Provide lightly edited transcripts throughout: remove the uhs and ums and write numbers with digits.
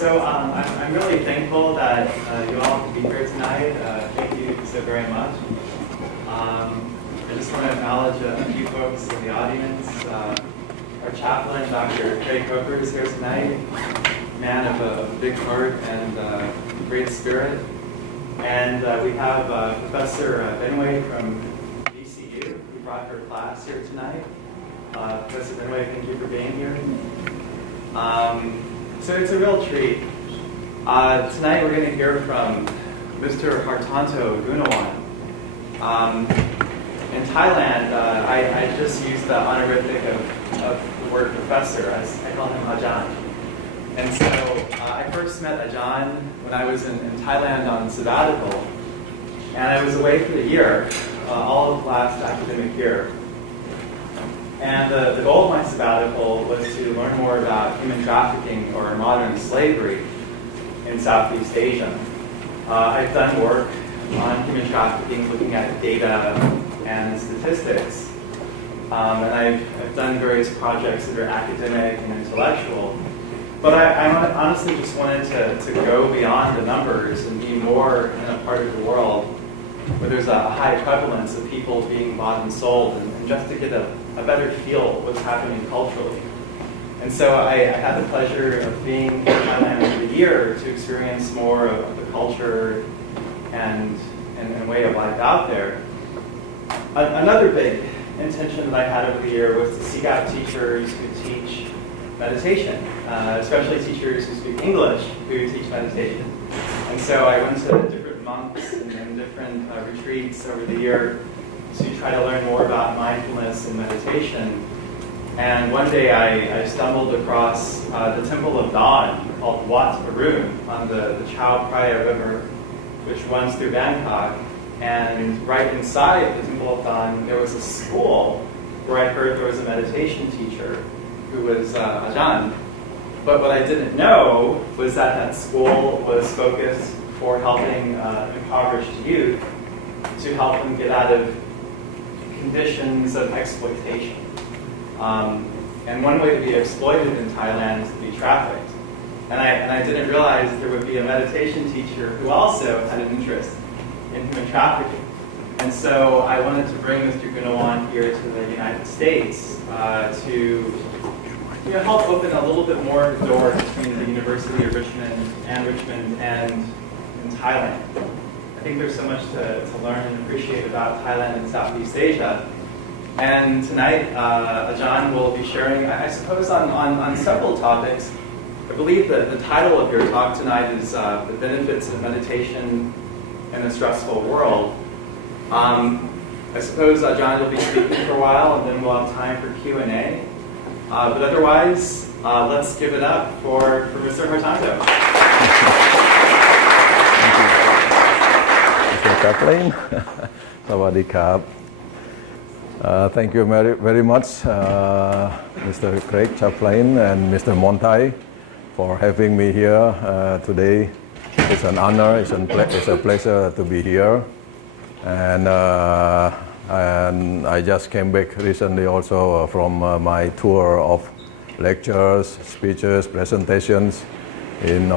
I'm really thankful that you all could be here tonight. Thank you so very much. I just want to acknowledge a few folks in the audience. Our chaplain, Dr. Craig Coker, is here tonight. Man of a big heart and great spirit. And we have Professor Benway from DCU, who brought her class here tonight. Professor Benway, thank you for being here. So it's a real treat. Tonight we're going to hear from Mr. Hartanto Gunawan. In Thailand, I just use the honorific of the word professor. I call him Ajarn. And so I first met Ajarn when I was in Thailand on sabbatical. And I was away for a year, all of last academic year. And the goal of my sabbatical was to learn more about human trafficking or modern slavery in Southeast Asia. I've done work on human trafficking, looking at data and statistics. And I've done various projects that are academic and intellectual. But I honestly just wanted to go beyond the numbers and be more in a part of the world where there's a high prevalence of people being bought and sold, and just to get a better feel of what's happening culturally. And so I had the pleasure of being in Thailand for a year to experience more of the culture and way of life out there. Another big intention that I had over the year was to seek out teachers who teach meditation, especially teachers who speak English who teach meditation. And so I went to different monks and different retreats over the year to try to learn more about mindfulness and meditation. And one day I stumbled across the Temple of Dawn called Wat Arun on the Chao Phraya River, which runs through Bangkok. And right inside the Temple of Dawn, there was a school where I heard there was a meditation teacher who was Ajarn. But what I didn't know was that school was focused for helping impoverished youth to help them get out of conditions of exploitation. And one way to be exploited in Thailand is to be trafficked. And I didn't realize there would be a meditation teacher who also had an interest in human trafficking. And so I wanted to bring Mr. Gunawan here to the United States to help open a little bit more of the door between the University of Richmond and in Thailand. I think there's so much to learn and appreciate about Thailand and Southeast Asia. And tonight, Ajarn will be sharing, I suppose, on several topics. I believe that the title of your talk tonight is The Benefits of Meditation in a Stressful World. I suppose Ajarn will be speaking for a while, and then we'll have time for Q&A. But otherwise, let's give it up for Mr. Hartanto. Kathleen. Sawadee Krab. Thank you very much, Mr. Craig Chaplain and Mr. Montai, for having me here today. It's an honor, it's a pleasure to be here. And I just came back recently also from my tour of lectures, speeches, presentations in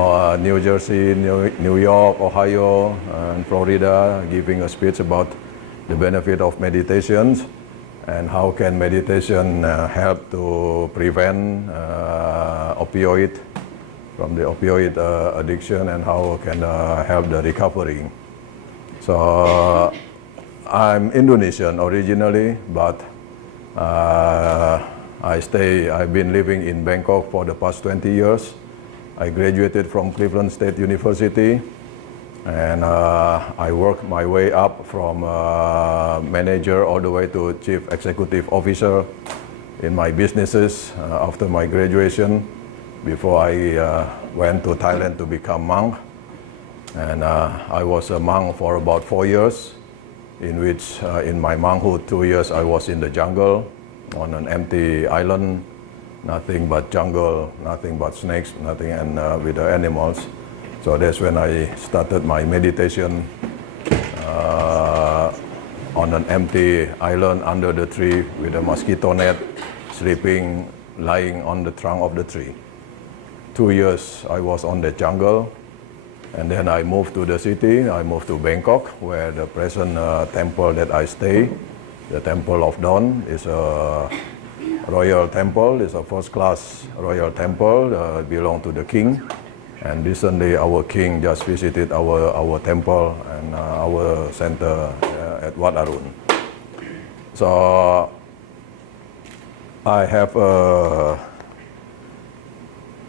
New Jersey, New York, Ohio, and Florida, giving a speech about the benefit of meditations and how can meditation help to prevent opioid addiction, and how can help the recovery. So I'm Indonesian originally, but I've been living in Bangkok for the past 20 years. I graduated from Cleveland State University, and I worked my way up from manager all the way to chief executive officer in my businesses after my graduation, before I went to Thailand to become monk. And I was a monk for about 4 years, in which in my monkhood 2 years I was in the jungle on an empty island, nothing but jungle, nothing but snakes, nothing, and with the animals. So that's when I started my meditation on an empty island under the tree with a mosquito net, sleeping, lying on the trunk of the tree. 2 years I was on the jungle, and then I moved to the city. I moved to Bangkok, where the present temple that I stay, the Temple of Dawn, is a royal temple. It's a first-class royal temple, belong to the king. And recently our king just visited our temple and our center at Wat Arun. So I have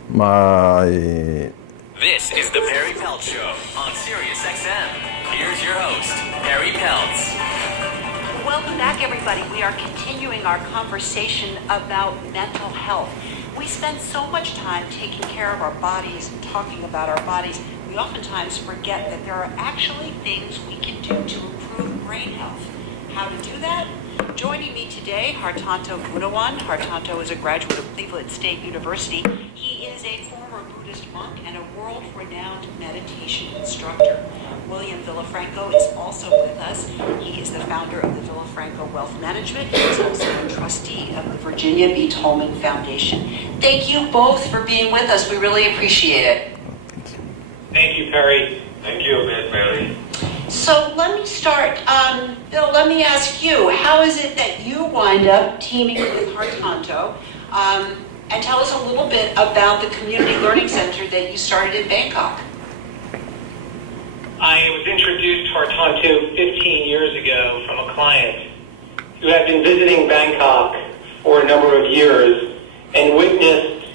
my... This is the Perry Peltz Show on Sirius XM. Here's your host, Perry Peltz. Welcome back, everybody. We are continuing our conversation about mental health. We spend so much time taking care of our bodies and talking about our bodies. We oftentimes forget that there are actually things we can do to improve brain health. How to do that? Joining me today, Hartanto Gunawan. Hartanto is a graduate of Cleveland State University. He is a former Buddhist monk and a world-renowned meditation instructor. William Villafranco is also with us. He is the founder of the Villafranco Wealth Management. He is also a trustee of the Virginia B. Tolman Foundation. Thank you both for being with us. We really appreciate it. Thank you, Perry. Thank you, Miss Perry. So let me start. Bill, let me ask you, how is it that you wind up teaming with Hartanto? And tell us a little bit about the Community Learning Center that you started in Bangkok. I was introduced to Hartanto 15 years ago from a client who had been visiting Bangkok for a number of years and witnessed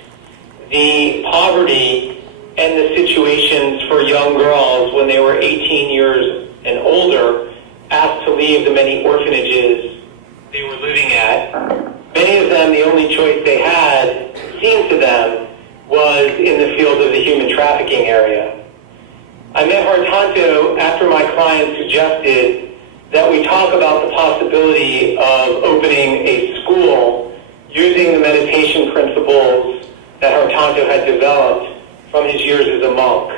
the poverty and the situations for young girls when they were 18 years and older, asked to leave the many orphanages they were living at. Many of them, the only choice they had, it seemed to them, was in the field of the human trafficking area. I met Hartanto after my client suggested that we talk about the possibility of opening a school using the meditation principles that Hartanto had developed from his years as a monk.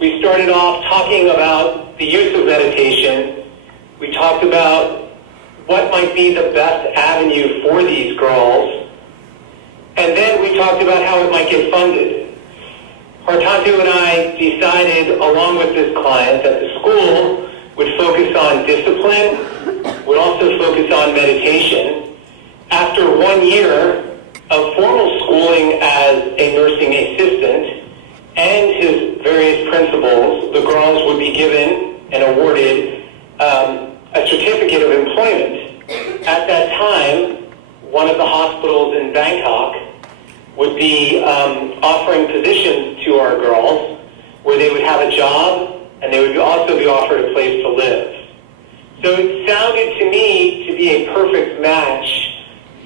We started off talking about the use of meditation. We talked about what might be the best avenue for these girls. And then we talked about how it might get funded. Hartanto and I decided, along with this client, that the school would focus on discipline, would also focus on meditation. After 1 year of formal schooling as a nursing assistant and his various principles, the girls would be given and awarded a certificate of employment. At that time, one of the hospitals in Bangkok would be offering positions to our girls where they would have a job and they would also be offered a place to live. So it sounded to me to be a perfect match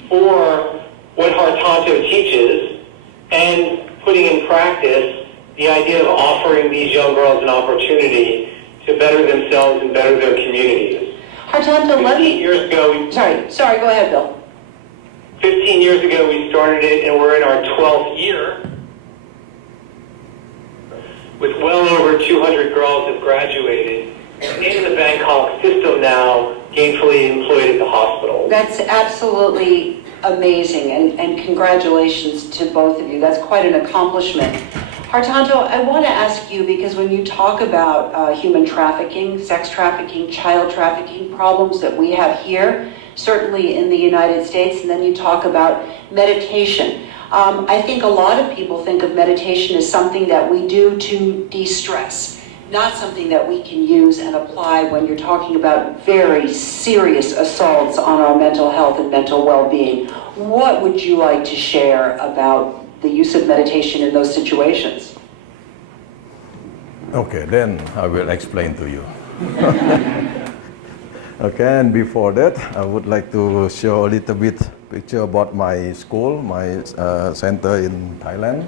for what Hartanto teaches and putting in practice the idea of offering these young girls an opportunity to better themselves and better their communities. Hartanto, let 15 me... years ago, Sorry, go ahead, Bill. 15 years ago we started it, and we're in our 12th year with well over 200 girls have graduated in the Bangkok system now, gainfully employed at the hospital. That's absolutely amazing, and congratulations to both of you. That's quite an accomplishment. Hartanto, I want to ask you, because when you talk about human trafficking, sex trafficking, child trafficking problems that we have here, certainly in the United States, and then you talk about meditation. I think a lot of people think of meditation as something that we do to de-stress, not something that we can use and apply when you're talking about very serious assaults on our mental health and mental well-being. What would you like to share about the use of meditation in those situations? Okay, then I will explain to you. Okay, and before that, I would like to show a little bit picture about my school, my center in Thailand.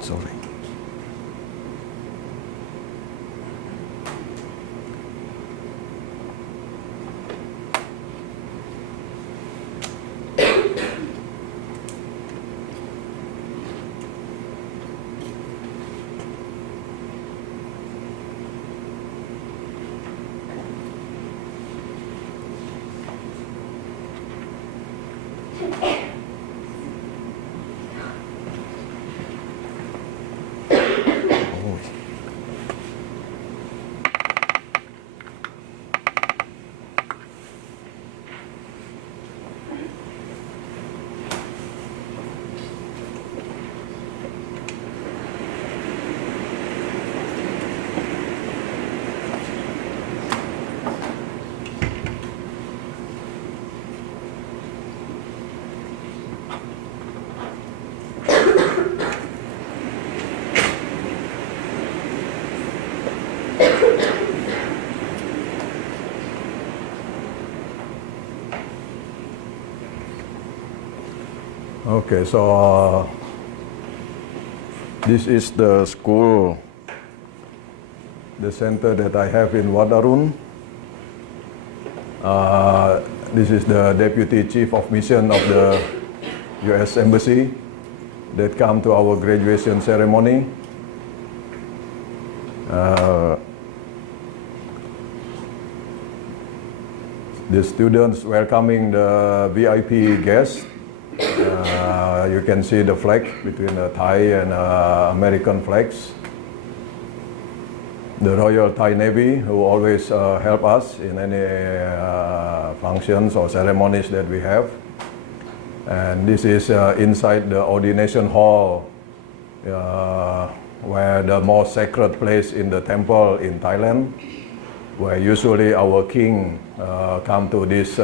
Sorry. Oh. Okay, so this is the school, the center that I have in Ajarn. This is the Deputy Chief of Mission of the U.S. Embassy that come to our graduation ceremony. The students welcoming the VIP guests. You can see the flag between the Thai and American flags. The Royal Thai Navy, who always help us in any functions or ceremonies that we have. And this is inside the ordination hall, where the most sacred place in the temple in Thailand, where usually our king come to this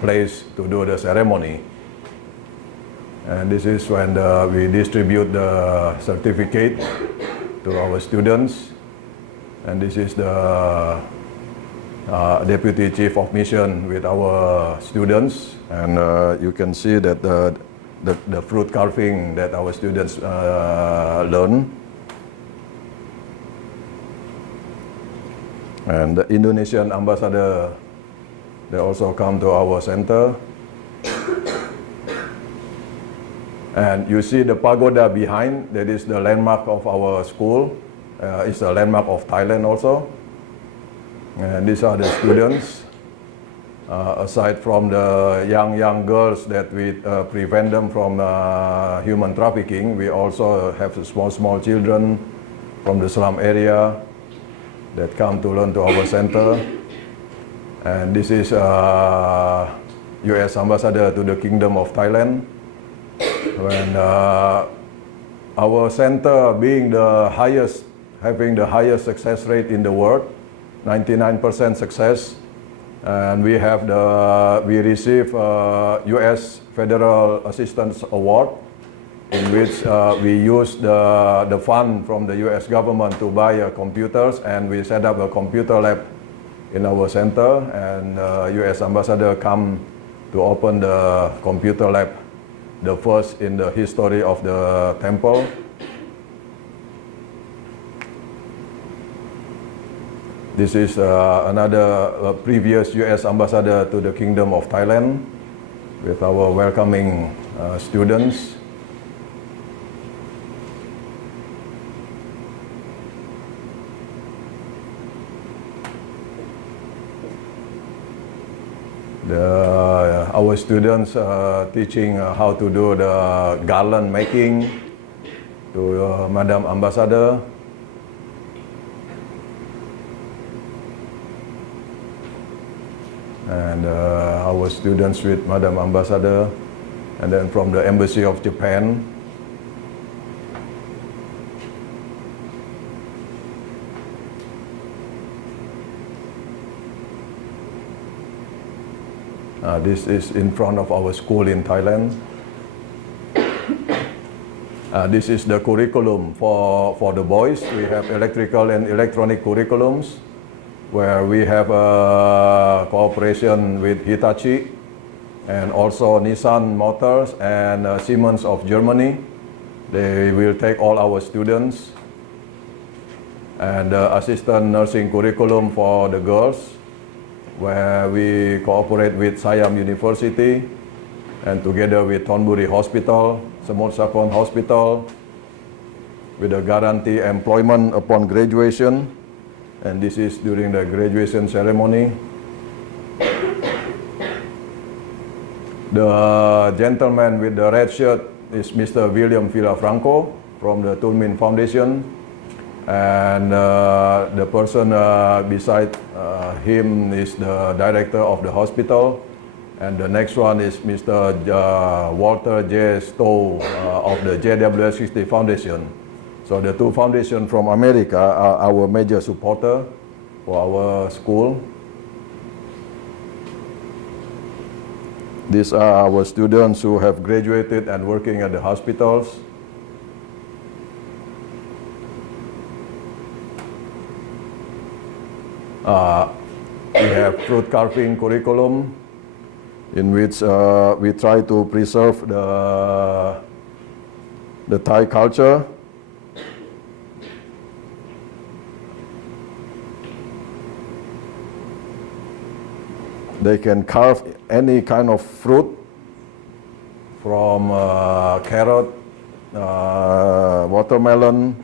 place to do the ceremony. And this is when we distribute the certificate to our students. And this is the Deputy Chief of Mission with our students. And you can see that the fruit carving that our students learn. And the Indonesian ambassador, they also come to our center. And you see the pagoda behind, that is the landmark of our school. It's the landmark of Thailand also. And these are the students. Aside from the young girls that we prevent them from human trafficking, we also have small children from the slum area that come to learn to our center. And this is U.S. ambassador to the Kingdom of Thailand. When our center being the highest, having the highest success rate in the world, 99% success, and we receive U.S. Federal Assistance Award, in which we use the fund from the U.S. government to buy computers, and we set up a computer lab in our center, and U.S. ambassador come to open the computer lab, the first in the history of the temple. This is another previous U.S. ambassador to the Kingdom of Thailand with our welcoming students. Our students teaching how to do the garland making to Madam Ambassador. And our students with Madam Ambassador, and then from the Embassy of Japan. This is in front of our school in Thailand. This is the curriculum for the boys. We have electrical and electronic curriculums. where we have a cooperation with Hitachi and also Nissan Motors and Siemens of Germany. They will take all our students. And assistant nursing curriculum for the girls, where we cooperate with Siam University and together with Thonburi Hospital, Samut Sakhon Hospital, with a guarantee employment upon graduation. And this is during the graduation ceremony. The gentleman with the red shirt is Mr. William Villafranco from the Tulmin Foundation. And the person beside him is the director of the hospital. And the next one is Mr. Walter J. Stowe of the JW60 Foundation. So the two foundations from America are our major supporter for our school. These are our students who have graduated and working at the hospitals. We have fruit carving curriculum in which we try to preserve the Thai culture. They can carve any kind of fruit from carrot, watermelon,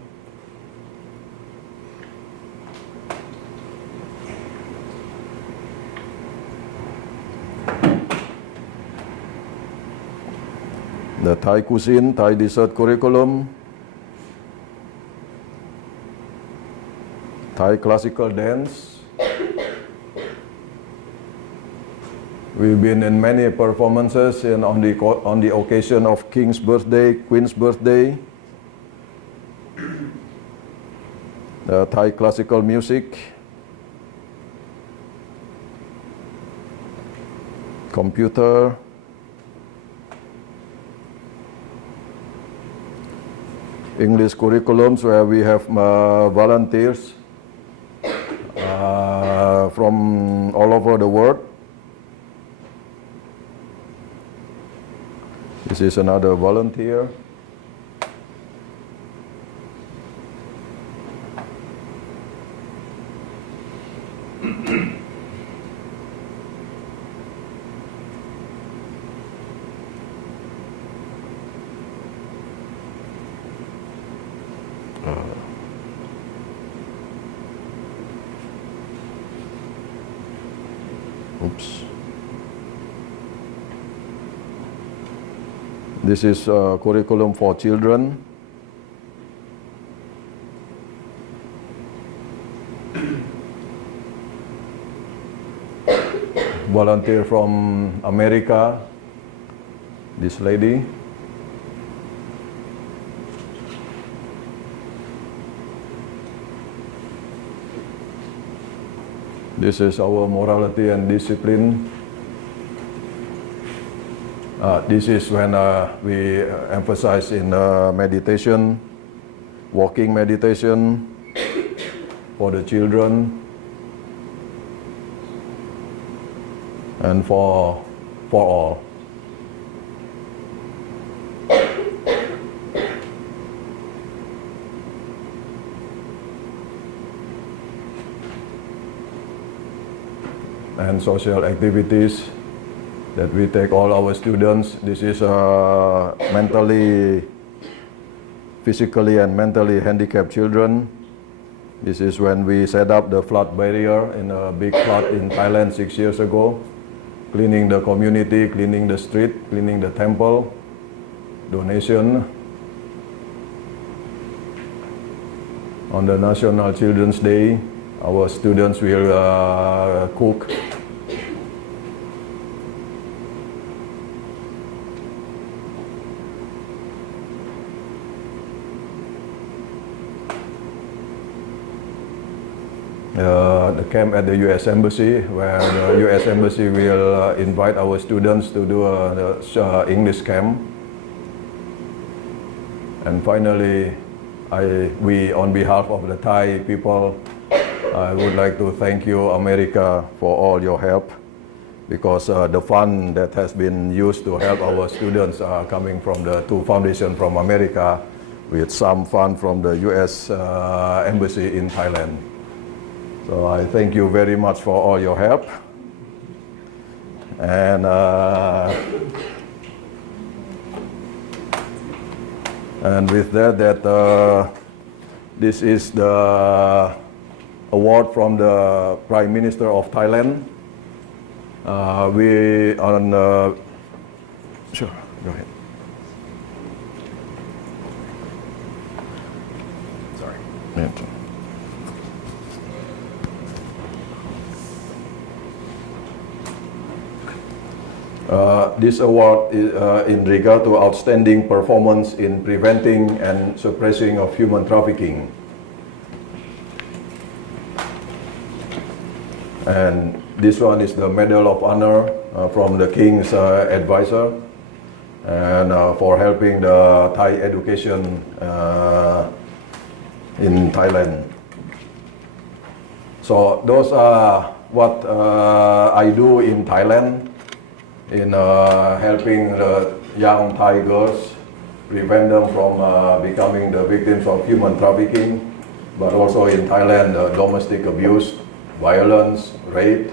the Thai cuisine, Thai dessert curriculum, Thai classical dance. We've been in many performances on the occasion of King's birthday, Queen's birthday, the Thai classical music, computer, English curriculums where we have volunteers from all over the world. This is another volunteer. Oops. This is curriculum for children. Volunteer from America, this lady. This is our morality and discipline. This is when we emphasize in meditation, walking meditation for the children and for all. And social activities that we take all our students. This is mentally, physically and mentally handicapped children. This is when we set up the flood barrier in a big flood in Thailand 6 years ago, cleaning the community, cleaning the street, cleaning the temple, donation. On the National Children's Day, our students will cook. The camp at the U.S. Embassy, where the U.S. Embassy will invite our students to do the English camp. And finally, we, on behalf of the Thai people, I would like to thank you, America, for all your help, because the fund that has been used to help our students are coming from the two foundations from America, with some fund from the U.S. Embassy in Thailand. So I thank you very much for all your help. And with that, this is the award from the Prime Minister of Thailand. Sure, go ahead. Sorry. Yeah. This award is in regard to outstanding performance in preventing and suppressing of human trafficking. And this one is the Medal of Honor from the King's advisor, and for helping the Thai education in Thailand. So those are what I do in Thailand in helping the young Thai girls, prevent them from becoming the victims of human trafficking, but also in Thailand, domestic abuse, violence, rape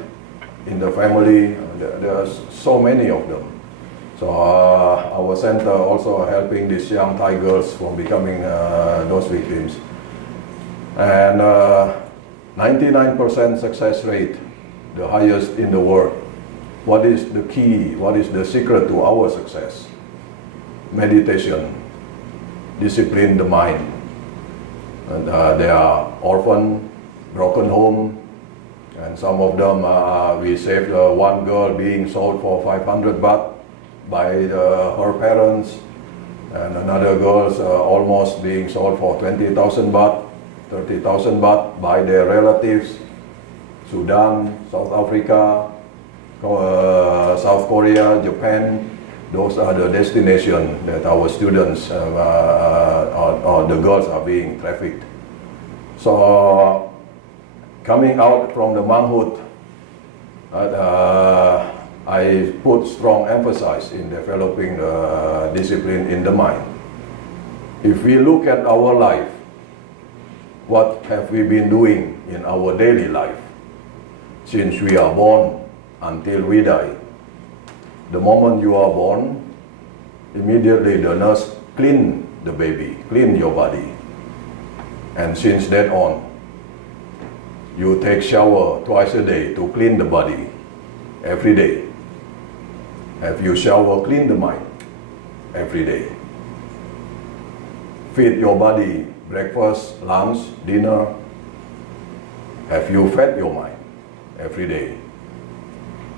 in the family. There's so many of them. So our center also helping these young Thai girls from becoming those victims. And 99% success rate, the highest in the world. What is the key? What is the secret to our success? Meditation, discipline the mind. And they are orphan, broken home, and some of them, we saved one girl being sold for 500 baht by her parents, and another girl's almost being sold for 20,000 baht, 30,000 baht by their relatives. Sudan, South Africa, South Korea, Japan, those are the destinations that our students or the girls are being trafficked. So coming out from the manhood, I put strong emphasis in developing the discipline in the mind. If we look at our life, what have we been doing in our daily life since we are born until we die? The moment you are born, immediately the nurse clean the baby, clean your body. And since then on, you take shower twice a day to clean the body, every day. Have you shower, clean the mind, every day. Feed your body, breakfast, lunch, dinner. Have you fed your mind, every day.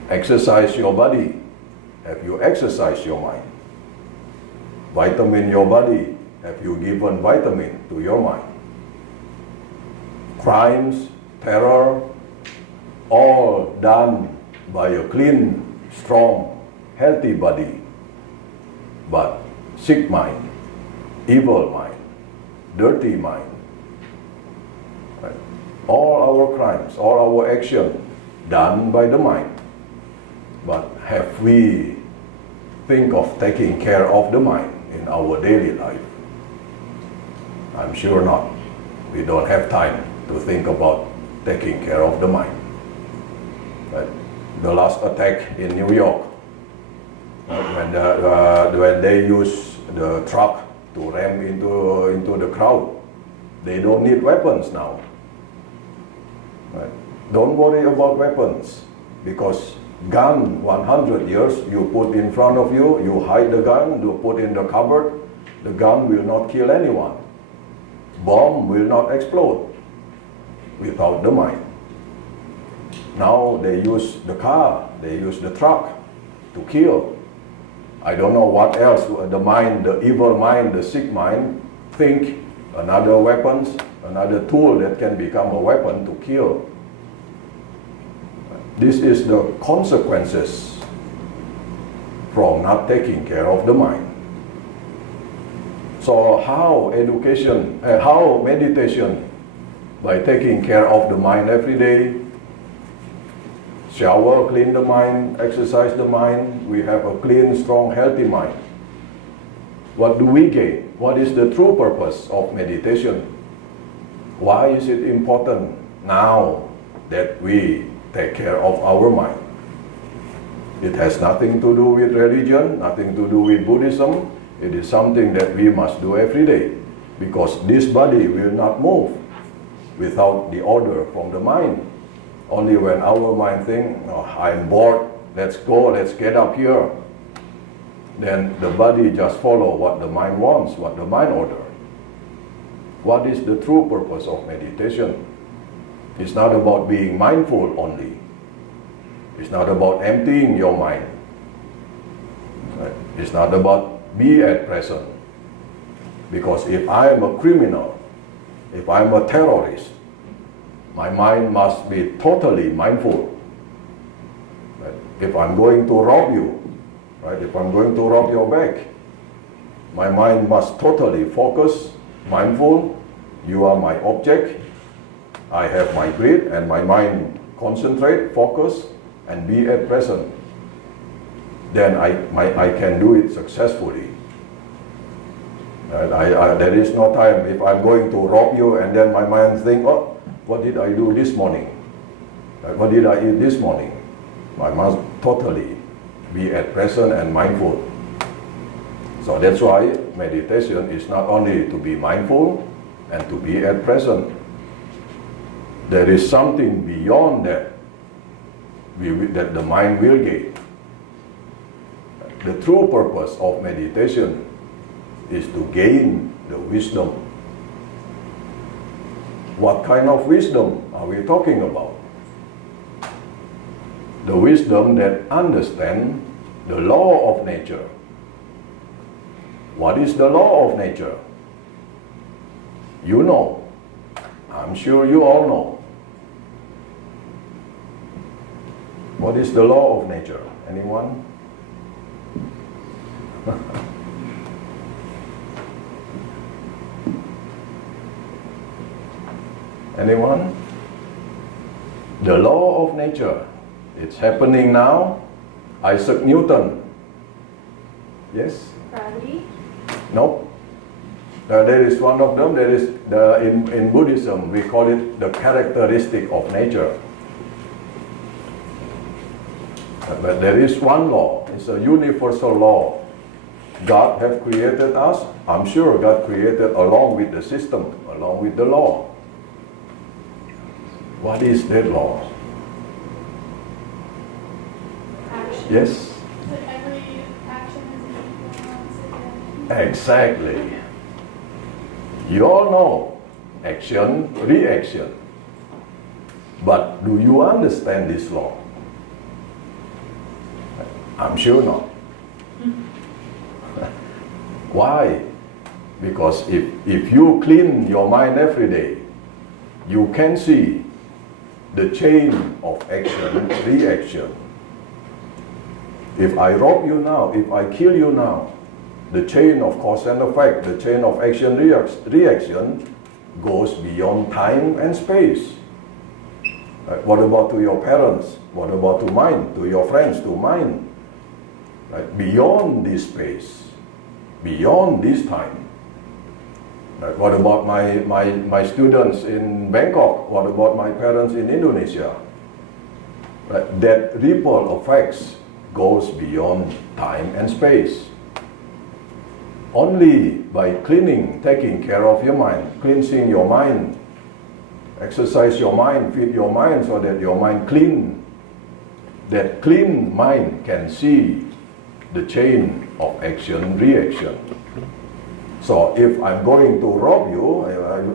Exercise your body. Have you exercised your mind? Vitamin your body. Have you given vitamin to your mind? Crimes, terror, all done by a clean, strong, healthy body. But sick mind, evil mind, dirty mind. Right? All our crimes, all our action done by the mind. But have we think of taking care of the mind in our daily life? I'm sure not. We don't have time to think about taking care of the mind. Right? The last attack in New York, when they use the truck to ram into the crowd, they don't need weapons now. Right? Don't worry about weapons, because gun 100 years you put in front of you, you hide the gun, you put in the cupboard, the gun will not kill anyone. Bomb will not explode without the mind. Now they use the car, they use the truck to kill. I don't know what else the mind, the evil mind, the sick mind think another weapons, another tool that can become a weapon to kill. This is the consequences from not taking care of the mind. So how education, how meditation by taking care of the mind every day, shower, clean the mind, exercise the mind, we have a clean, strong, healthy mind. What do we gain? What is the true purpose of meditation? Why is it important now that we take care of our mind? It has nothing to do with religion, nothing to do with Buddhism. It is something that we must do every day, because this body will not move without the order from the mind. Only when our mind thinks, oh, I'm bored, let's go, let's get up here, then the body just follow what the mind wants, what the mind order. What is the true purpose of meditation? It's not about being mindful only. It's not about emptying your mind. Right? It's not about be at present. Because if I am a criminal, if I'm a terrorist, my mind must be totally mindful. Right? If I'm going to rob you, right? If I'm going to rob your bank, my mind must totally focus, mindful. You are my object. I have my greed, and my mind concentrate, focus, and be at present. Then I can do it successfully. There is no time if I'm going to rob you and then my mind think, oh, what did I do this morning? What did I eat this morning? I must totally be at present and mindful. So that's why meditation is not only to be mindful and to be at present. There is something beyond that that the mind will gain. The true purpose of meditation is to gain the wisdom. What kind of wisdom are we talking about? The wisdom that understands the law of nature. What is the law of nature? You know. I'm sure you all know. What is the law of nature? Anyone? Anyone? The law of nature. It's happening now. Isaac Newton. Yes? Gravity? Nope. There is one of them. There is in Buddhism we call it the characteristic of nature. But there is one law. It's a universal law. God have created us. I'm sure God created along with the system, along with the law. What is that law? Action. Yes? That every action is an equal consequence. Exactly. You all know action, reaction. But do you understand this law? I'm sure not. Why? Because if you clean your mind every day, you can see the chain of action, reaction. If I rob you now, if I kill you now, the chain of cause and effect, the chain of action, reaction goes beyond time and space. Right? What about to your parents? What about to mine? To your friends? To mine? Right? Beyond this space, beyond this time. Right? What about my students in Bangkok? What about my parents in Indonesia? Right? That ripple effects goes beyond time and space. Only by cleaning, taking care of your mind, cleansing your mind, exercise your mind, feed your mind so that your mind clean. That clean mind can see the chain of action, reaction. So if I'm going to rob you,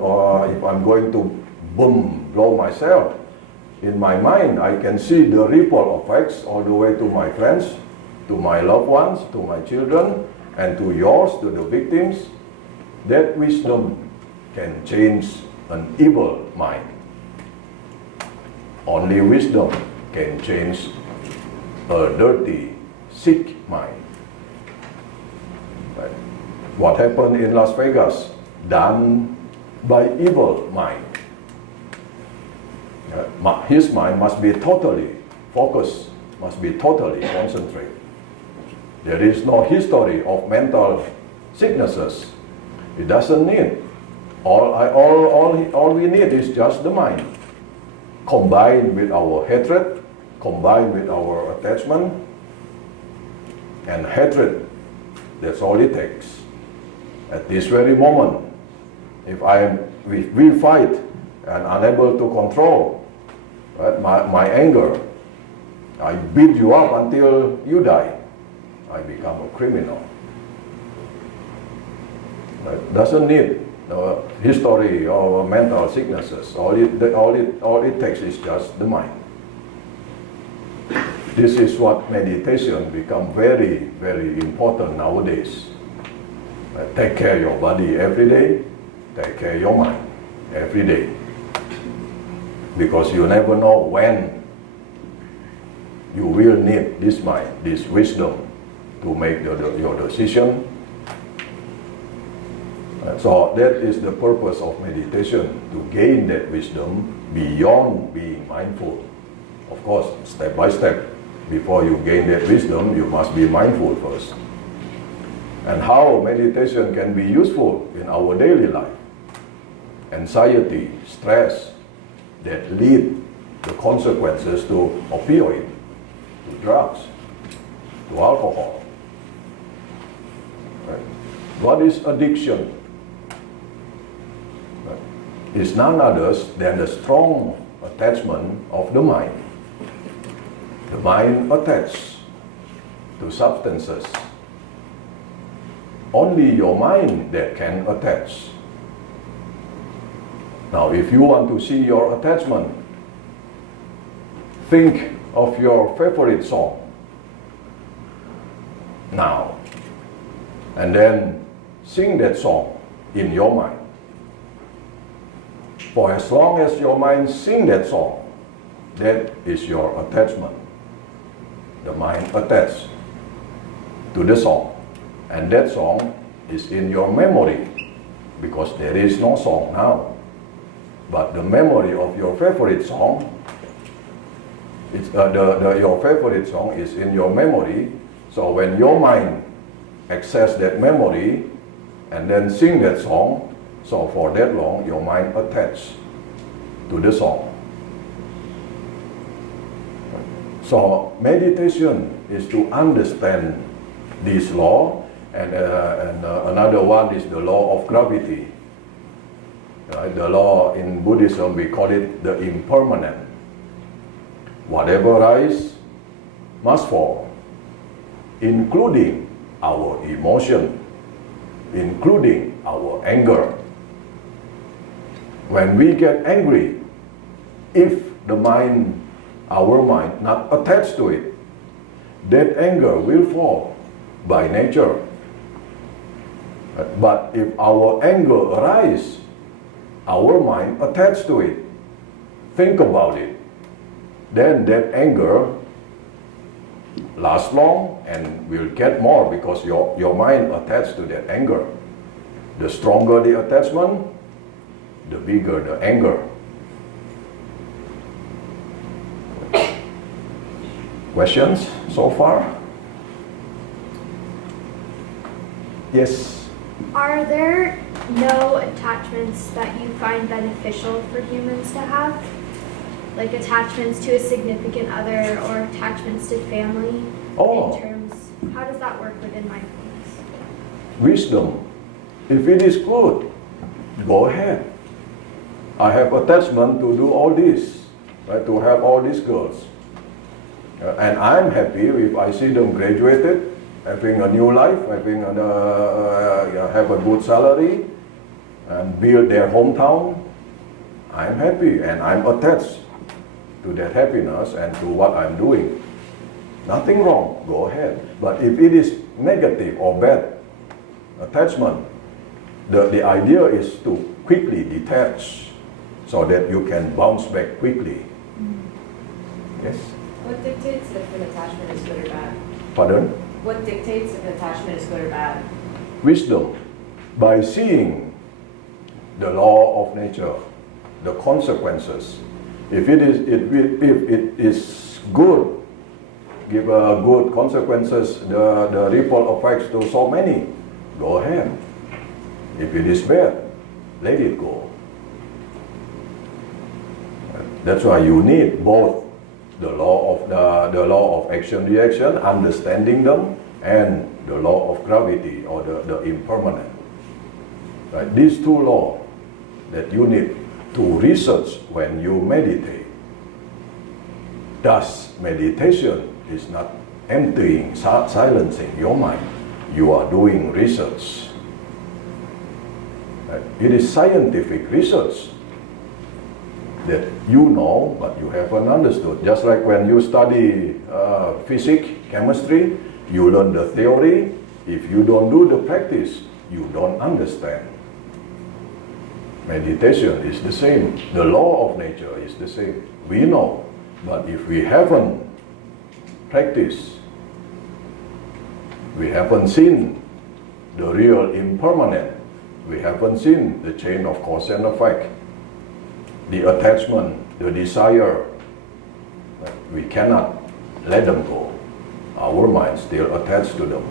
or if I'm going to blow myself, in my mind I can see the ripple effects all the way to my friends, to my loved ones, to my children, and to yours, to the victims. That wisdom can change an evil mind. Only wisdom can change a dirty, sick mind. Right? What happened in Las Vegas, done by evil mind. His mind must be totally focused, must be totally concentrated. There is no history of mental sicknesses. It doesn't need. All we need is just the mind, combined with our hatred, combined with our attachment, and hatred. That's all it takes. At this very moment, if we fight and unable to control, right, my anger, I beat you up until you die. I become a criminal. Right? Doesn't need history or mental sicknesses. All it takes is just the mind. This is what meditation become very, very important nowadays. Take care of your body every day. Take care of your mind every day. Because you never know when you will need this mind, this wisdom to make your decision. So that is the purpose of meditation, to gain that wisdom beyond being mindful. Of course, step by step, before you gain that wisdom, you must be mindful first. And how meditation can be useful in our daily life. Anxiety, stress, that lead the consequences to opioid, to drugs, to alcohol. Right? What is addiction? Right? It's none other than the strong attachment of the mind. The mind attached to substances. Only your mind that can attach. Now, if you want to see your attachment, think of your favorite song now, and then sing that song in your mind. For as long as your mind sings that song, that is your attachment. The mind attached to the song, and that song is in your memory, because there is no song now. But the memory of your favorite song, your favorite song is in your memory. So when your mind access that memory and then sing that song, so for that long your mind attached to the song. So meditation is to understand this law, and another one is the law of gravity. Right? The law in Buddhism, we call it the impermanent. Whatever rises must fall, including our emotion, including our anger. When we get angry, if our mind not attached to it, that anger will fall by nature. But if our anger arises, our mind attached to it, think about it, then that anger lasts long and will get more because your mind attached to that anger. The stronger the attachment, the bigger the anger. Questions so far? Yes. Are there no attachments that you find beneficial for humans to have? Like attachments to a significant other or attachments to family? Oh. In terms, how does that work within mindfulness? Wisdom. If it is good, go ahead. I have attachment to do all this, right? To have all these girls. And I'm happy if I see them graduated, having a new life, having have a good salary, and build their hometown. I'm happy and I'm attached to that happiness and to what I'm doing. Nothing wrong, go ahead. But if it is negative or bad attachment, the idea is to quickly detach so that you can bounce back quickly. Yes? What dictates if an attachment is good or bad? Pardon? What dictates if an attachment is good or bad? Wisdom. By seeing the law of nature, the consequences, If it is good, give good consequences, the ripple effects to so many, go ahead. If it is bad, let it go. That's why you need both the law of action reaction, understanding them, and the law of gravity or the impermanent. Right? These two laws that you need to research when you meditate. Thus, meditation is not emptying, silencing your mind. You are doing research. Right? It is scientific research that you know, but you haven't understood. Just like when you study physics, chemistry, you learn the theory. If you don't do the practice, you don't understand. Meditation is the same. The law of nature is the same. We know, but if we haven't practiced, we haven't seen the real impermanent, we haven't seen the chain of cause and effect, the attachment, the desire, we cannot let them go. Our mind still attached to them.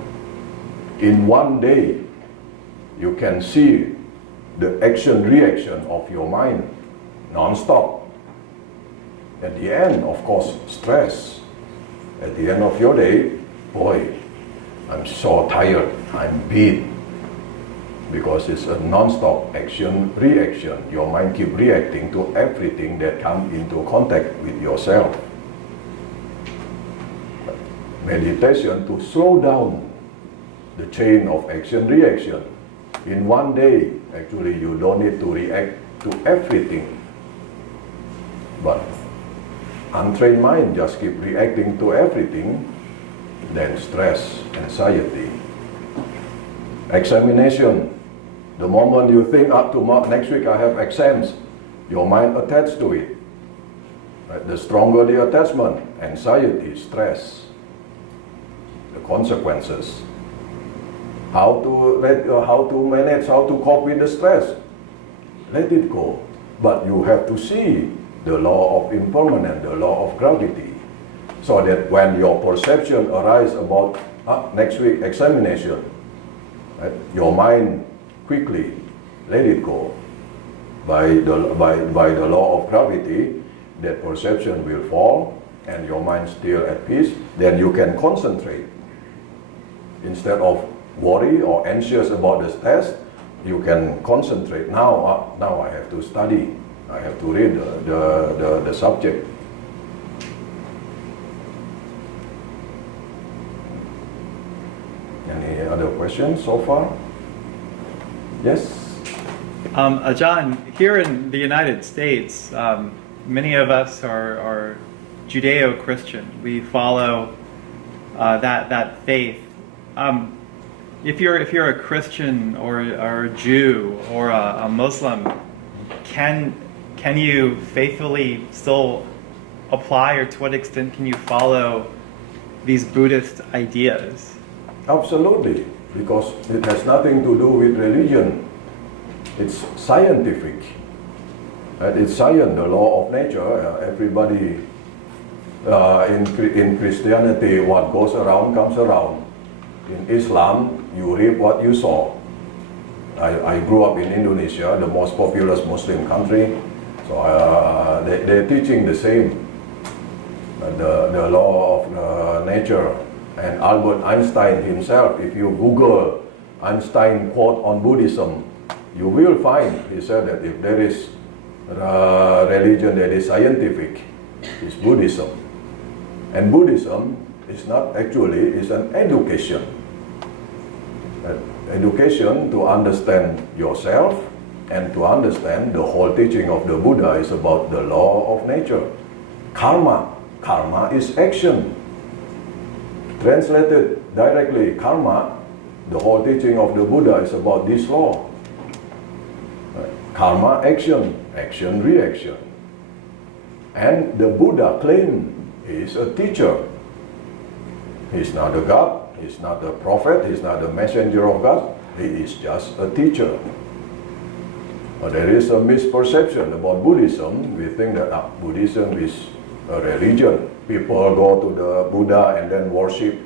In one day, you can see the action-reaction of your mind non-stop. At the end, of course, stress. At the end of your day, boy, I'm so tired, I'm beat. Because it's a non-stop action-reaction. Your mind keeps reacting to everything that comes into contact with yourself. Meditation to slow down the chain of action-reaction. In one day, actually, you don't need to react to everything. But untrained mind just keep reacting to everything, then stress, anxiety. Examination. The moment you think up to next week I have exams, your mind attached to it. Right? The stronger the attachment, anxiety, stress, the consequences. How to manage, how to cope with the stress. Let it go. But you have to see the law of impermanence, the law of gravity. So that when your perception arises about next week examination, right, your mind quickly let it go. By the law of gravity, that perception will fall and your mind still at peace, then you can concentrate. Instead of worry or anxious about the test, you can concentrate. Now I have to study. I have to read the subject. Any other questions so far? Yes? Ajarn, here in the United States, many of us are Judeo-Christian. We follow that faith. If you're a Christian or a Jew or a Muslim, can you faithfully still apply, or to what extent can you follow these Buddhist ideas? Absolutely, because it has nothing to do with religion. It's scientific. It's science, the law of nature. Everybody in Christianity, what goes around comes around. In Islam, you reap what you sow. I grew up in Indonesia, the most populous Muslim country. So they're teaching the same, the law of nature. And Albert Einstein himself, if you Google Einstein quote on Buddhism, you will find, he said that if there is a religion that is scientific, it's Buddhism. And Buddhism is not actually, it's an education. Education to understand yourself and to understand the whole teaching of the Buddha is about the law of nature. Karma. Karma is action. Translated directly, karma, the whole teaching of the Buddha is about this law. Karma, action, action, reaction. And the Buddha claimed he is a teacher. He's not a God, he's not a prophet, he's not a messenger of God, he is just a teacher. There is a misperception about Buddhism. We think that Buddhism is a religion. People go to the Buddha and then worship.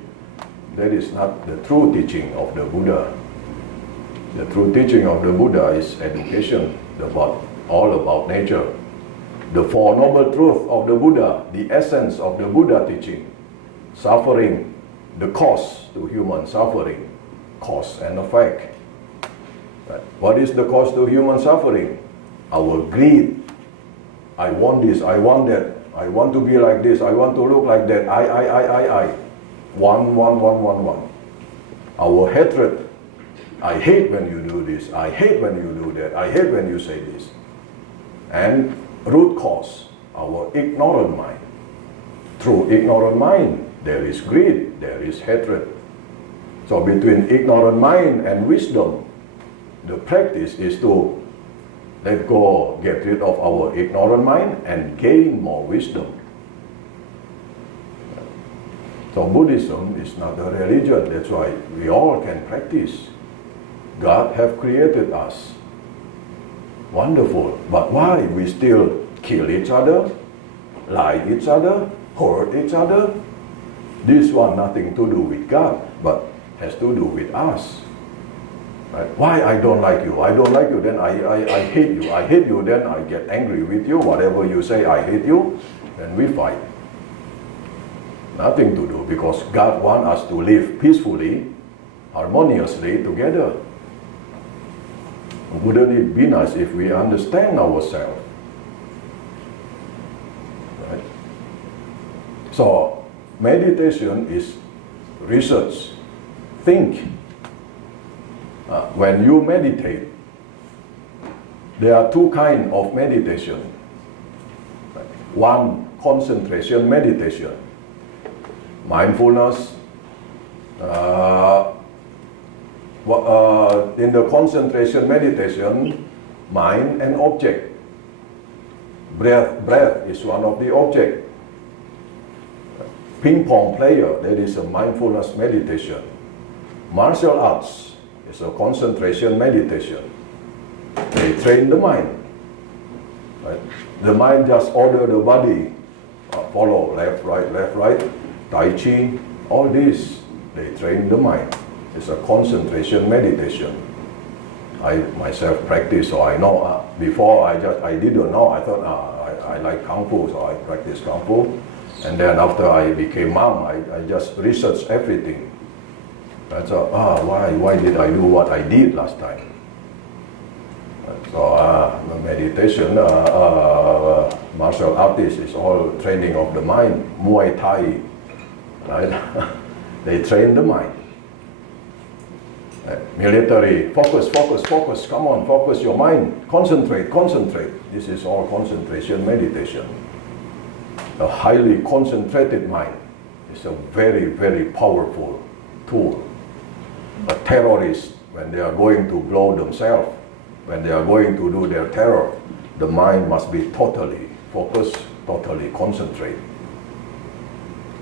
That is not the true teaching of the Buddha. The true teaching of the Buddha is education, all about nature. The Four Noble Truths of the Buddha, the essence of the Buddha teaching, suffering, the cause to human suffering, cause and effect. Right. What is the cause to human suffering? Our greed. I want this, I want that, I want to be like this, I want to look like that, I. One. Our hatred. I hate when you do this, I hate when you do that, I hate when you say this. And root cause, our ignorant mind. Through ignorant mind, there is greed, there is hatred. So between ignorant mind and wisdom, the practice is to let go, get rid of our ignorant mind and gain more wisdom. So Buddhism is not a religion, that's why we all can practice. God have created us. Wonderful. But why we still kill each other, lie each other, hurt each other? This one nothing to do with God, but has to do with us. Right? Why I don't like you? I don't like you, then I hate you. I hate you, then I get angry with you. Whatever you say, I hate you, then we fight. Nothing to do, because God wants us to live peacefully, harmoniously together. Wouldn't it be nice if we understand ourselves? Right? So, meditation is research. Think. When you meditate, there are two kinds of meditation. One, concentration meditation. Mindfulness. In the concentration meditation, mind and object. Breath is one of the objects. Ping pong player, that is a mindfulness meditation. Martial arts is a concentration meditation. They train the mind. Right? The mind just order the body, follow left, right, Tai Chi, all this, they train the mind. It's a concentration meditation. I myself practice, so I know. Before I didn't know. I thought I like Kung Fu, so I practice Kung Fu. And then after I became monk, I just researched everything. And so, why did I do what I did last time? So meditation, martial artist is all training of the mind. Muay Thai, right? They train the mind. Military, focus, come on, focus your mind, concentrate. This is all concentration meditation. A highly concentrated mind is a very, very powerful tool. A terrorist, when they are going to blow themselves, when they are going to do their terror, the mind must be totally focused, totally concentrate.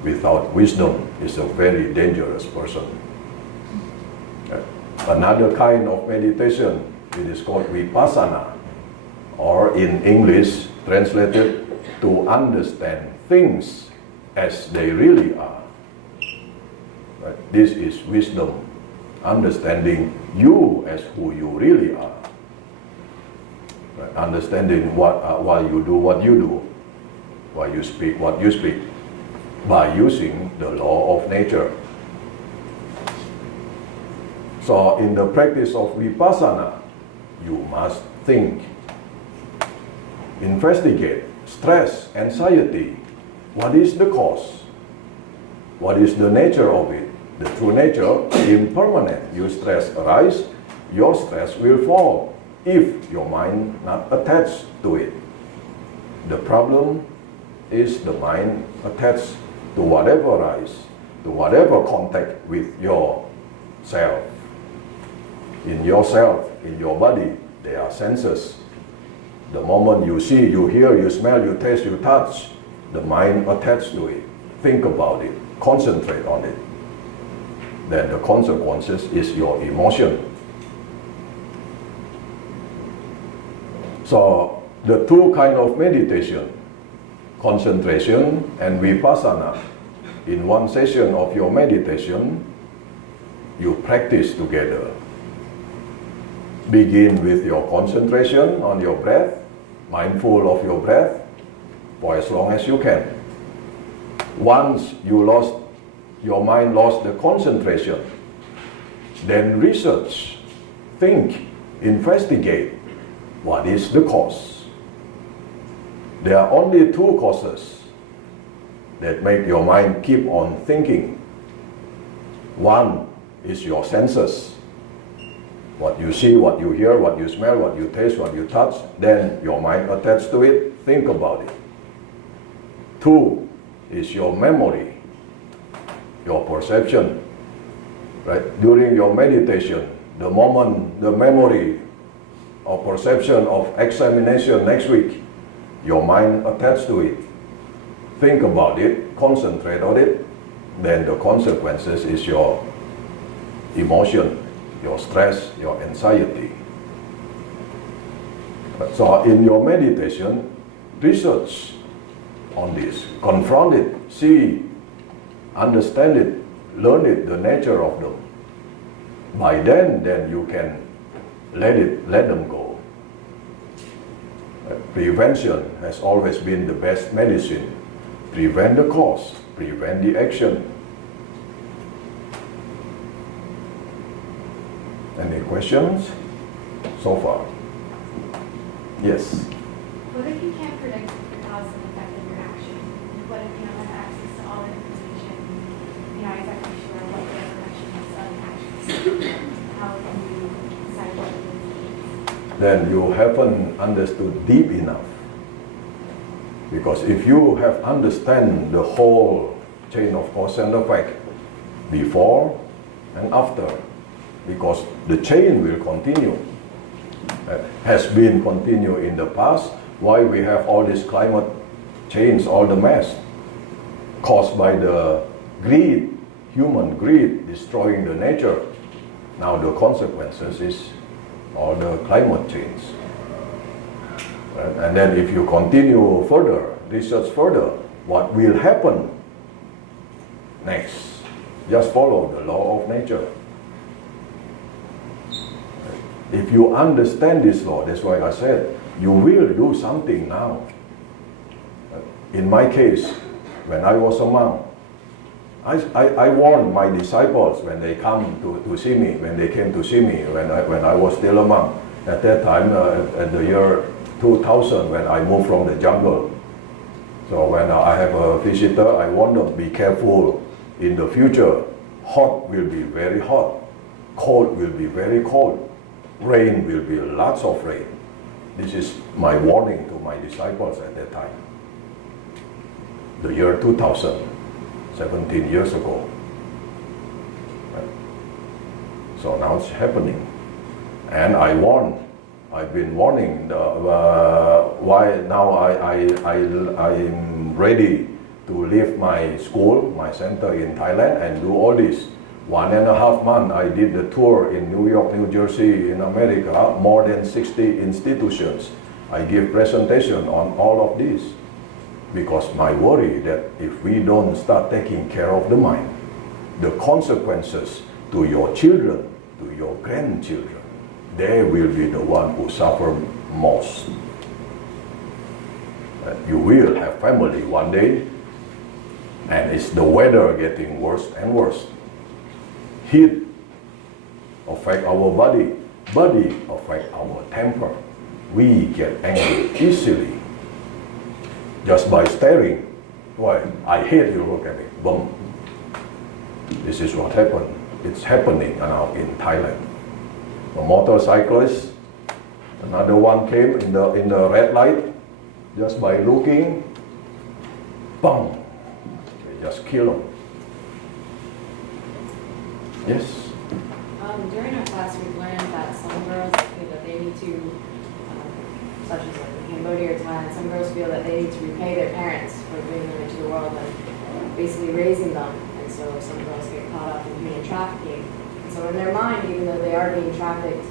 Without wisdom, is a very dangerous person. Another kind of meditation, it is called vipassana, or in English, translated to understand things as they really are. Right? This is wisdom, understanding you as who you really are. Right? Understanding why you do what you do, why you speak what you speak, by using the law of nature. So in the practice of vipassana, you must think, investigate, stress, anxiety. What is the cause? What is the nature of it? The true nature, impermanent. Your stress arise, your stress will fall if your mind not attached to it. The problem is the mind attached to whatever arise, to whatever contact with yourself. In yourself, in your body, there are senses. The moment you see, you hear, you smell, you taste, you touch, the mind attached to it. Think about it, concentrate on it. Then the consequences is your emotion. So the two kind of meditation, concentration and vipassana, in one session of your meditation, you practice together. Begin with your concentration on your breath, mindful of your breath, for as long as you can. Once your mind lost the concentration, then research, think, investigate what is the cause. There are only two causes that make your mind keep on thinking. One is your senses. What you see, what you hear, what you smell, what you taste, what you touch, then your mind attached to it, think about it. Two is your memory, your perception. Right? During your meditation, the moment the memory or perception of examination next week, your mind attached to it, think about it, concentrate on it, then the consequences is your emotion, your stress, your anxiety. So in your meditation, research on this, confront it, see, understand it, learn it, the nature of them. By then you can let them go. Prevention has always been the best medicine. Prevent the cause, prevent the action. Any questions so far? Yes. What if you can't predict the cause and effect of your action? What if you don't have access to all the information? You're not exactly sure what the direction of sudden actions. How can you decide what it is? Then you haven't understood deep enough. Because if you have understand the whole chain of cause and effect before and after, because the chain will continue, has been continue in the past, why we have all this climate change, all the mess, caused by the greed, human greed, destroying the nature. Now the consequences is all the climate change. Right? And then if you continue further, research further, what will happen next? Just follow the law of nature. If you understand this law, that's why I said, you will do something now. In my case, when I was a monk, I warned my disciples when they come to see me, when they came to see me, when I was still a monk. At that time, at the year 2000, when I moved from the jungle. So when I have a visitor, I warn them, be careful. In the future, hot will be very hot, cold will be very cold. Rain will be lots of rain. This is my warning to my disciples at that time. The year 2000, 17 years ago. Right? So now it's happening. And I've been warning why now I'm ready to leave my school, my center in Thailand and do all this. 1.5 months I did the tour in New York, New Jersey, in America, more than 60 institutions. I give presentation on all of this because my worry that if we don't start taking care of the mind, the consequences to your children, to your grandchildren, they will be the one who suffer most. You will have family one day, and it's the weather getting worse and worse. Heat affect our body affect our temper. We get angry easily just by staring. Why? I hate you, look at me. Boom. This is what happened. It's happening now in Thailand. A motorcyclist, another one came in the red light, just by looking, boom, they just kill him. Yes? During our class, we've learned that some girls feel that they need to, such as like in Cambodia or Thailand, some girls feel that they need to repay their parents for bringing them into the world and basically raising them. And so some girls get caught up in human trafficking. And so in their mind, even though they are being trafficked,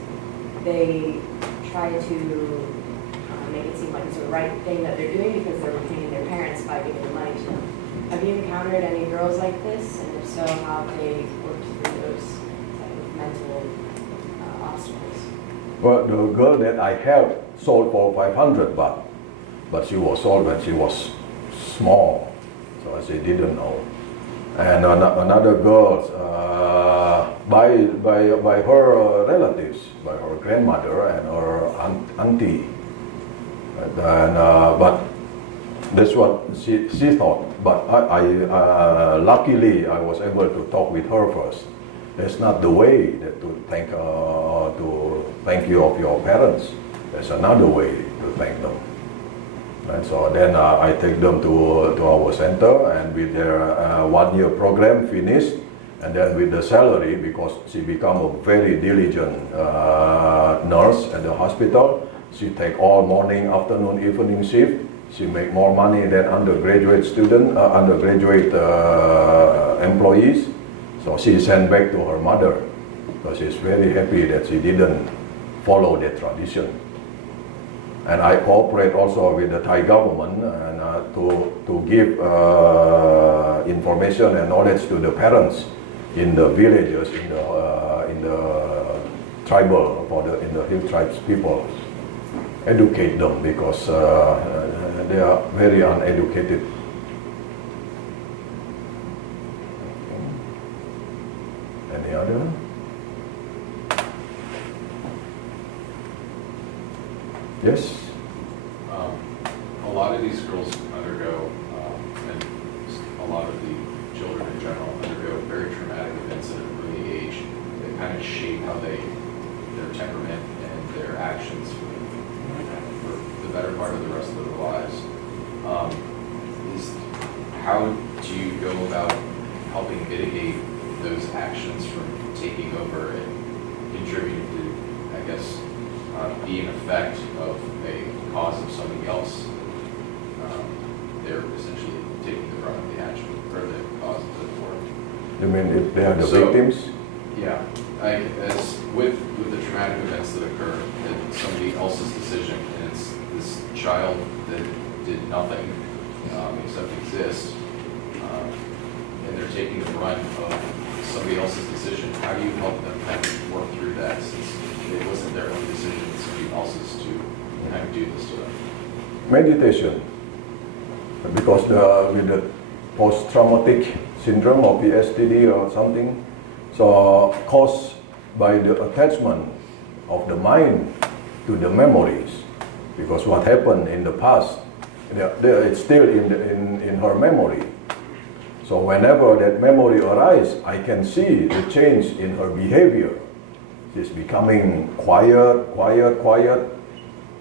they try to to make it seem like it's the right thing that they're doing because they're retaining their parents by giving the money to them. Have you encountered any girls like this? And if so, how have they worked through those type of mental obstacles? Well, the girl that I helped sold for 500 baht, but she was sold when she was small, so she didn't know. And another girl, by her relatives, by her grandmother and her auntie. But that's what she thought. But luckily I was able to talk with her first. That's not the way that to thank you of your parents. There's another way to thank them. And so then I take them to our center, and with their 1-year program finished, and then with the salary, because she become a very diligent nurse at the hospital. She take all morning, afternoon, evening shift. She make more money than undergraduate employees. So she sent back to her mother, because she's very happy that she didn't follow that tradition. And I cooperate also with the Thai government and to give information and knowledge to the parents in the villages, in the tribal, in the hill tribes people, educate them, because they are very uneducated. Any other? Yes? A lot of these girls undergo, and a lot of the children in general undergo very traumatic events at an early age that kind of shape how their temperament and their actions for the better part of the rest of their lives. How do you go about helping mitigate those actions from taking over and contributing to, I guess, be an effect of a cause of somebody else? They're essentially taking the brunt of the action or the cause of it for. You mean if they are the victims? Yeah, as with the traumatic events that occur, it's somebody else's decision, and it's this child that did nothing except exist, and they're taking the brunt of somebody else's decision. How do you help them kind of work through that, since it wasn't their own decision, it's somebody else's to kind of do this to them? Meditation, because with the post-traumatic syndrome or PTSD or something, so caused by the attachment of the mind to the memories, because what happened in the past, it's still in her memory. So whenever that memory arises, I can see the change in her behavior. She's becoming quiet,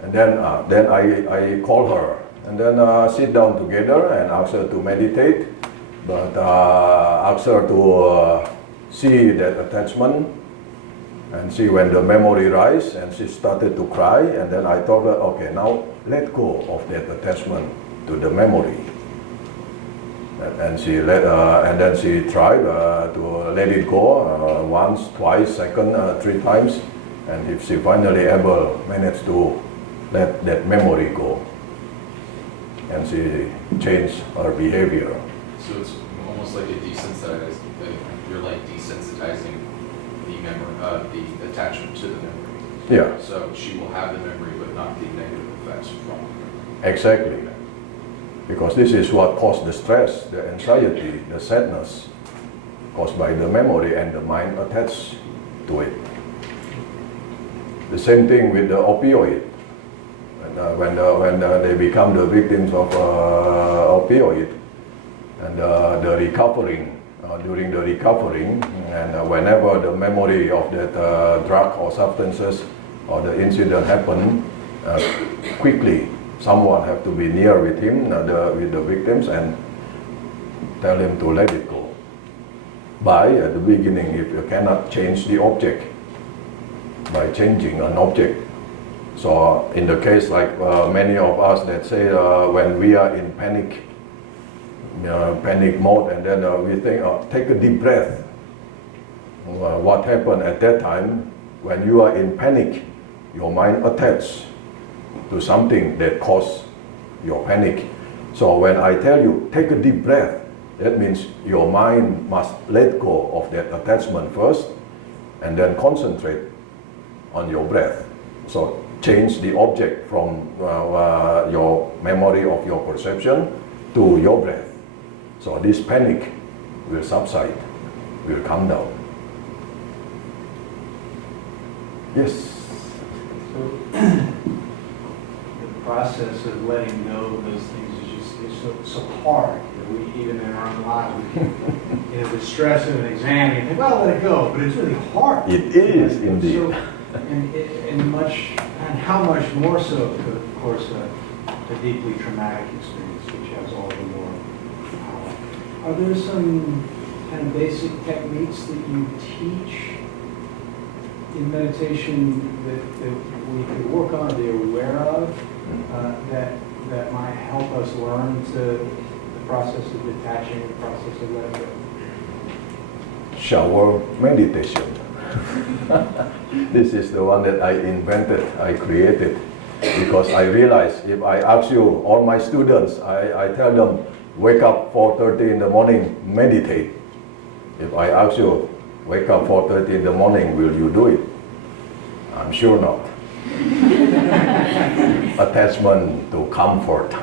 and then I call her, and then sit down together and ask her to meditate, but ask her to see that attachment and see when the memory rises, and she started to cry, and then I told her, okay, now let go of that attachment to the memory. And then she tried to let it go once, twice, second, 3 times, and if she finally managed to let that memory go, and she changed her behavior. So it's almost like a you're like desensitizing the attachment to the memory. Yeah. So she will have the memory, but not the negative effects from it. Exactly. Because this is what caused the stress, the anxiety, the sadness, caused by the memory and the mind attached to it. The same thing with the opioid. When they become the victims of opioid, and the recovering, during the recovering, and whenever the memory of that drug or substances or the incident happen, quickly someone have to be near with him, with the victims, and tell him to let it go. At the beginning, if you cannot change the object, by changing an object. So in the case like many of us that say when we are in panic mode, and then we think, take a deep breath. What happened at that time, when you are in panic, your mind attached to something that causes your panic. So when I tell you, take a deep breath, that means your mind must let go of that attachment first and then concentrate on your breath. So change the object from your memory of your perception to your breath. So this panic will subside, will come down. Yes? So the process of letting go of those things is just so hard. We, even in our own lives, we can, the stress of an exam, you think, well, let it go, but it's really hard. It is indeed. So, and how much more so, of course, a deeply traumatic experience, which has all the more power. Are there some kind of basic techniques that you teach in meditation that we could work on or be aware of that might help us learn the process of detaching, the process of letting go? Shower meditation. This is the one that I invented, I created, because I realized if I ask you, all my students, I tell them, wake up 4:30 in the morning, meditate. If I ask you, wake up 4:30 in the morning, will you do it? I'm sure not. Attachment to comfort.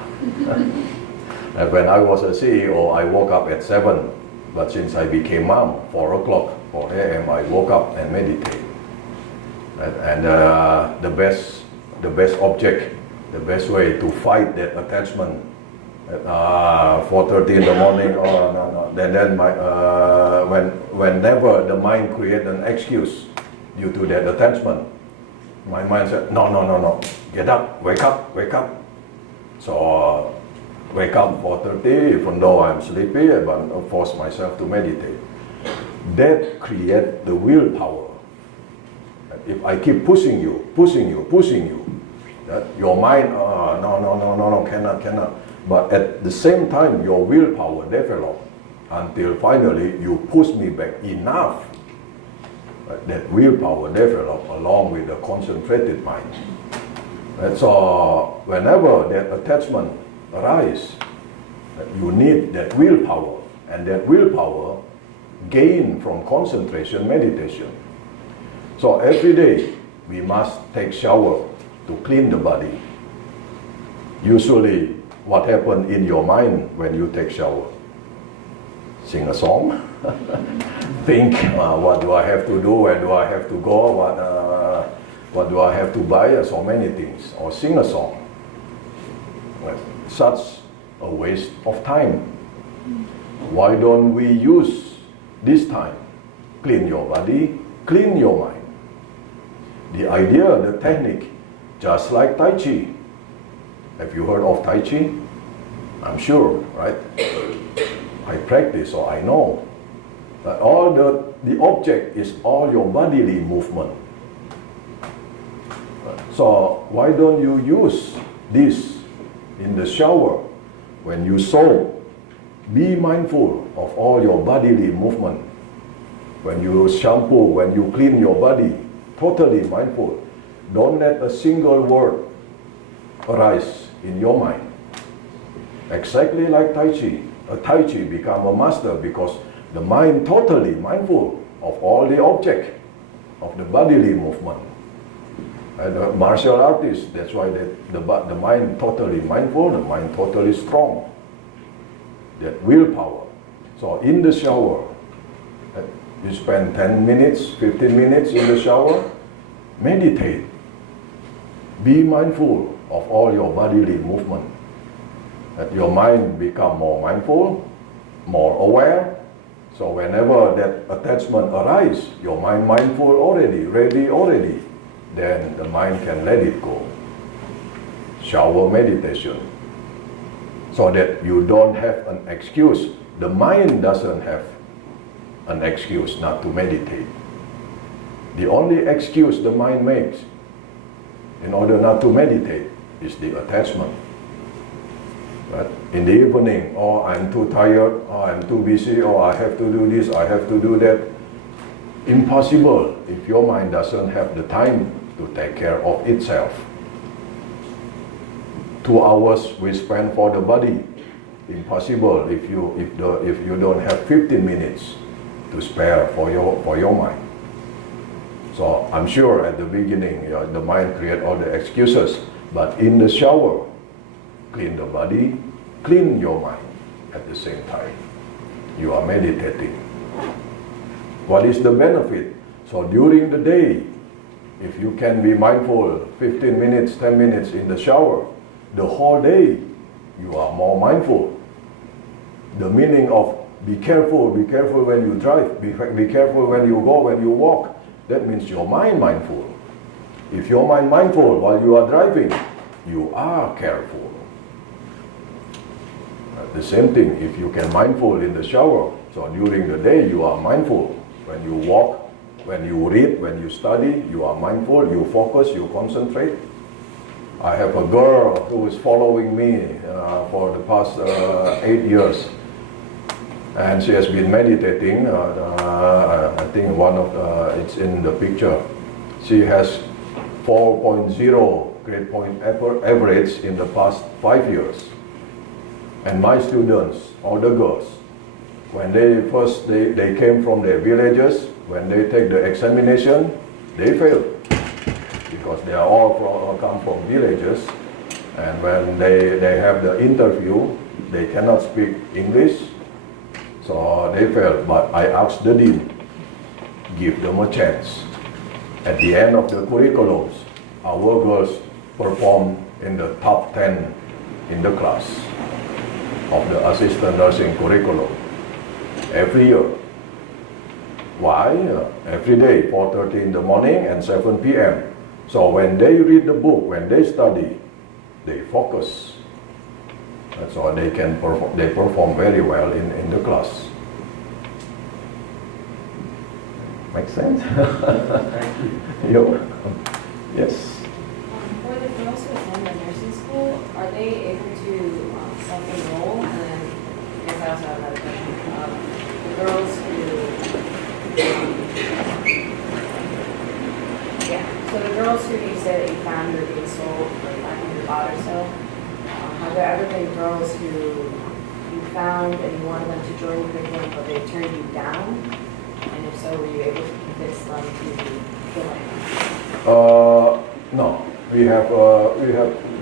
And when I was a CEO, I woke up at 7, but since I became mom, 4 o'clock, 4 a.m., I woke up and meditate. And the best object, the best way to fight that attachment at 4:30 in the morning, whenever the mind creates an excuse due to that attachment, my mind said, no, get up, wake up. So wake up 4:30, even though I'm sleepy, but I force myself to meditate. That creates the willpower. If I keep pushing you, that your mind, no, cannot. But at the same time, your willpower develops until finally you push me back enough. That willpower develops along with the concentrated mind. And so whenever that attachment arises, you need that willpower, and that willpower gained from concentration meditation. So every day we must take shower to clean the body. Usually, what happens in your mind when you take shower? Sing a song, think, what do I have to do, where do I have to go, what do I have to buy, so many things, or sing a song. Well, such a waste of time. Why don't we use this time? Clean your body, clean your mind. The idea, the technique, just like Tai Chi. Have you heard of Tai Chi? I'm sure, right? I practice, so I know. But all the object is all your bodily movement. So why don't you use this in the shower when you soap? Be mindful of all your bodily movement. When you shampoo, when you clean your body, totally mindful. Don't let a single word arise in your mind. Exactly like Tai Chi. A Tai Chi become a master because the mind totally mindful of all the object of the bodily movement. And a martial artist, that's why the mind totally mindful, the mind totally strong. That willpower. So in the shower, you spend 10 minutes, 15 minutes in the shower, meditate. Be mindful of all your bodily movement. That your mind become more mindful, more aware. So whenever that attachment arises, your mind mindful already, ready already, then the mind can let it go. Shower meditation. So that you don't have an excuse. The mind doesn't have an excuse not to meditate. The only excuse the mind makes in order not to meditate is the attachment. But in the evening, oh, I'm too tired, oh, I'm too busy, oh, I have to do this, I have to do that. Impossible if your mind doesn't have the time to take care of itself. 2 hours we spend for the body. Impossible if you don't have 15 minutes to spare for your mind. So I'm sure at the beginning the mind create all the excuses, but in the shower, clean the body, clean your mind at the same time. You are meditating. What is the benefit? So during the day, if you can be mindful 15 minutes, 10 minutes in the shower, the whole day you are more mindful. The meaning of be careful when you drive, be careful when you go, when you walk. That means your mind mindful. If your mind mindful while you are driving, you are careful. The same thing, if you can mindful in the shower, so during the day you are mindful. When you walk, when you read, when you study, you are mindful, you focus, you concentrate. I have a girl who is following me for the past 8 years. And she has been meditating. I think it's in the picture. She has 4.0 grade point average in the past 5 years. And my students, all the girls, when they came from their villages, when they take the examination, they fail because they are all come from villages. And when they have the interview, they cannot speak English. So they failed, but I asked the dean, give them a chance. At the end of the curriculums, our girls perform in the top 10 in the class of the assistant nursing curriculum every year. Why? Every day, 4:30 in the morning and 7 p.m. So when they read the book, when they study, they focus. And so they perform very well in the class. Make sense? Thank you. You're welcome. Yes. For the girls who attend the nursing school, are they able to self-enroll? And then, I guess I also have another question. The girls who, so the girls who you said that you found who were being sold for $500 or so, have there ever been girls who you found and you wanted them to join the curriculum, but they turned you down? And if so, were you able to convince them to join? No, we have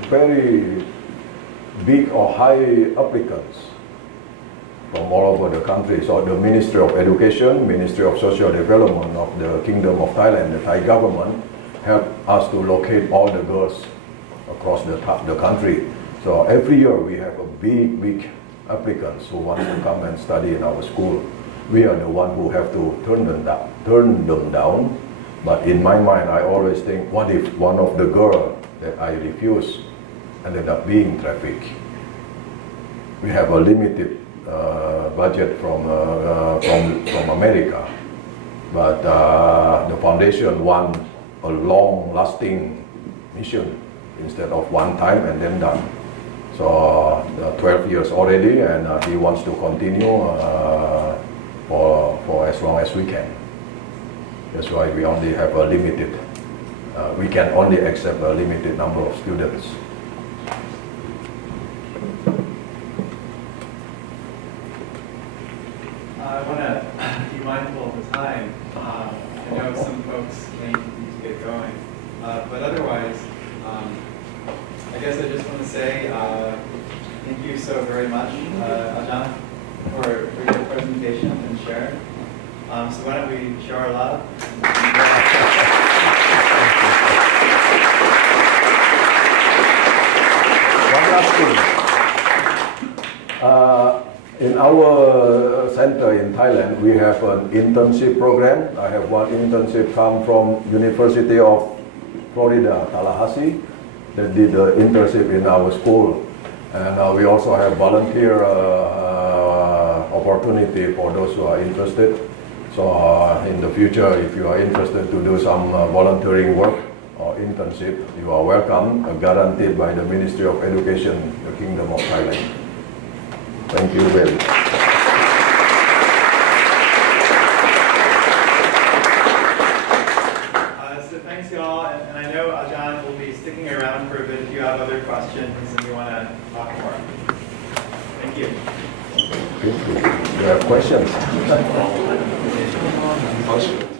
very big or high applicants from all over the country. So the Ministry of Education, Ministry of Social Development of the Kingdom of Thailand, the Thai government, helped us to locate all the girls across the country. So every year we have a big applicants who want to come and study in our school. We are the one who have to turn them down. But in my mind, I always think, what if one of the girls that I refuse ended up being trafficked? We have a limited budget from America, but the foundation want a long-lasting mission instead of one time and then done. So 12 years already, and he wants to continue for as long as we can. That's why we only have a limited, we can only accept a limited number of students. I want to be mindful of the time. I know some folks may need to get going, but otherwise, I guess I just want to say thank you so very much, Ajarn, for your presentation and sharing. So why don't we show our love? One last thing. In our center in Thailand, we have an internship program. I have one internship come from University of Florida, Tallahassee, that did the internship in our school. And we also have volunteer opportunity for those who are interested. So in the future, if you are interested to do some volunteering work or internship, you are welcome, guaranteed by the Ministry of Education, the Kingdom of Thailand. Thank you very much. So thanks, y'all. And I know Ajarn will be sticking around for a bit if you have other questions and you want Awesome.